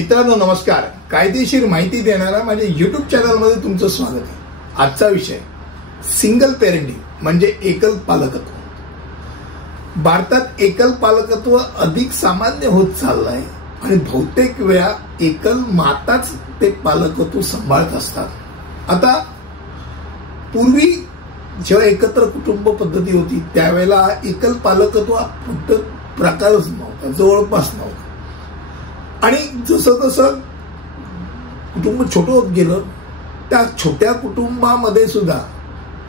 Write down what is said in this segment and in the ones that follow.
मित्रांनो नमस्कार. कायदेशीर माहिती देणारा माझ्या YouTube चॅनलमध्ये तुमचं स्वागत आहे. आजचा विषय सिंगल पेरेंटिंग म्हणजे एकल पालकत्व. भारतात एकल पालकत्व अधिक सामान्य होत चाललं आहे आणि बहुतेक वेळा एकल माताच ते पालकत्व सांभाळत असतात. आता पूर्वी जेव्हा एकत्र कुटुंब पद्धती होती त्यावेळेला एकल पालकत्व प्रकारच नव्हता, जवळपास नव्हता. आणि जसं जसं कुटुंब छोटं होत गेलं त्या छोट्या कुटुंबामध्ये सुद्धा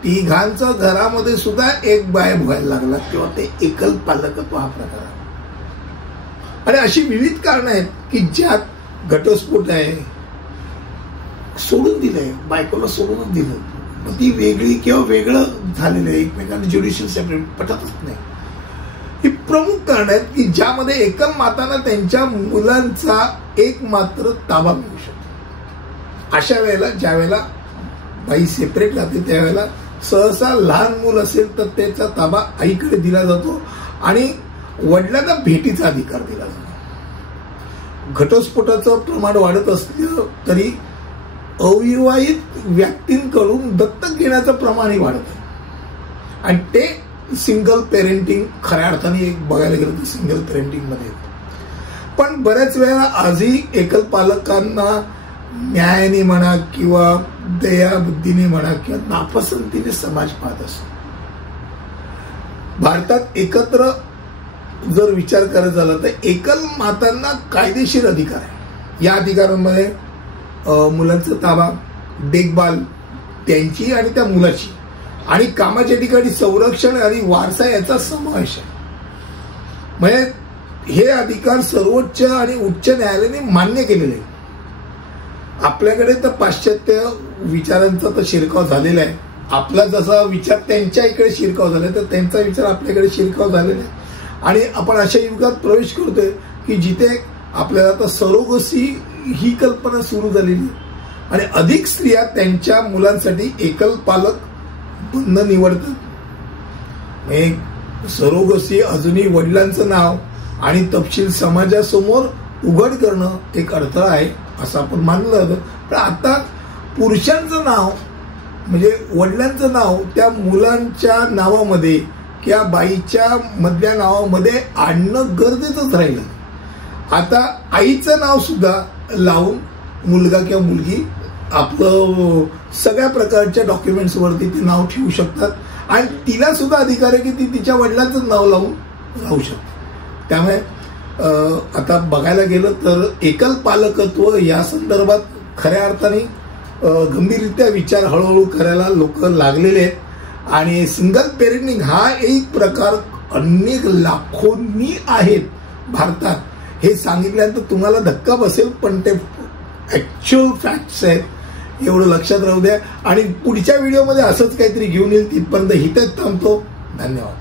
तिघांच्या घरामध्ये सुद्धा एक बाय व्हायला लागला किंवा ते एकल पालकत्व हा प्रकार आहे. आणि अशी विविध कारणं आहेत की ज्यात घटस्फोट आहे, सोडून दिलंय, बायकोला सोडूनच दिलं, मग ती वेगळी किंवा वेगळं झालेलं आहे, एकमेकांना ज्युडिशियल सेपरेट पटतच नाही. ही प्रमुख कारण आहेत की ज्यामध्ये एकल मातांना त्यांच्या मुलांचा एक मात्र ताबा मिळू शकतो. अशा वेळेला ज्या वेळेला बाई सेपरेट राहते त्यावेळेला सहसा लहान मूल असेल तर त्याचा ताबा आईकडे दिला जातो आणि वडिलांना भेटीचा अधिकार दिला जातो. घटस्फोटाचं प्रमाण वाढत असलं तरी अविवाहित व्यक्तींकडून दत्तक घेण्याचं प्रमाणही वाढत आहे आणि ते सिंगल पेरेंटिंग खऱ्या अर्थाने एक बघायला गेलं तर सिंगल पेरेंटिंग मध्ये. पण बऱ्याच वेळेला आजही एकल पालकांना न्यायाने म्हणा किंवा दयाबुद्धीने म्हणा किंवा नापसंतीने समाज पाहत असतो. भारतात एकत्र जर विचार करायचा झाला तर एकल मातांना कायदेशीर अधिकार आहे. या अधिकारांमध्ये मुलांचा ताबा, देखभाल त्यांची आणि त्या मुलाची आणि कामाच्या ठिकाणी संरक्षण आणि वारसा याचा समावेश आहे. म्हणजे हे अधिकार सर्वोच्च आणि उच्च न्यायालयाने मान्य केलेले आहे. आपल्याकडे तर पाश्चात्य विचारांचा तर शिरकाव झालेला आहे. आपला जसा विचार त्यांच्या इकडे शिरकाव झाला तर त्यांचा विचार आपल्याकडे शिरकाव झालेला आहे. आणि आपण अशा युगात प्रवेश करतोय की जिथे आपल्याला आता सरोगसी ही कल्पना सुरू झालेली आहे आणि अधिक स्त्रिया त्यांच्या मुलांसाठी एकल पालक बंद निवडतात. सरोगसी अजूनही वडिलांचं नाव आणि तपशील समाजासमोर उघड करणं एक अडथळा आहे असं आपण मानलं होतं. पण आता पुरुषांचं नाव म्हणजे वडिलांचं नाव त्या मुलांच्या नावामध्ये किंवा बाईच्या मधल्या नावामध्ये आणणं गरजेचंच राहिलं. आता आईचं नाव सुद्धा लावून मुलगा किंवा मुलगी आपलं सगळ्या प्रकारच्या डॉक्युमेंट्स वरती ते नाव ठेवू शकतात आणि तिला सुद्धा अधिकार आहे की ती तिच्या वडिलांचं नाव लावून राहू शकते. त्यामुळे आता बघायला गेलं तर एकल पालकत्व या संदर्भात खऱ्या अर्थाने गंभीररित्या विचार हळूहळू करायला लोक लागलेले आहेत आणि सिंगल पेरेंटिंग हा एक प्रकार अनेक लाखोंनी आहेत भारतात. हे सांगितल्यानंतर तुम्हाला धक्का बसेल पण ते ऍक्च्युअल फॅक्ट्स आहेत, एवढं लक्षात राहू द्या. आणि पुढच्या व्हिडिओमध्ये असंच काहीतरी घेऊन येईल. तिथपर्यंत इथेच थांबतो. धन्यवाद.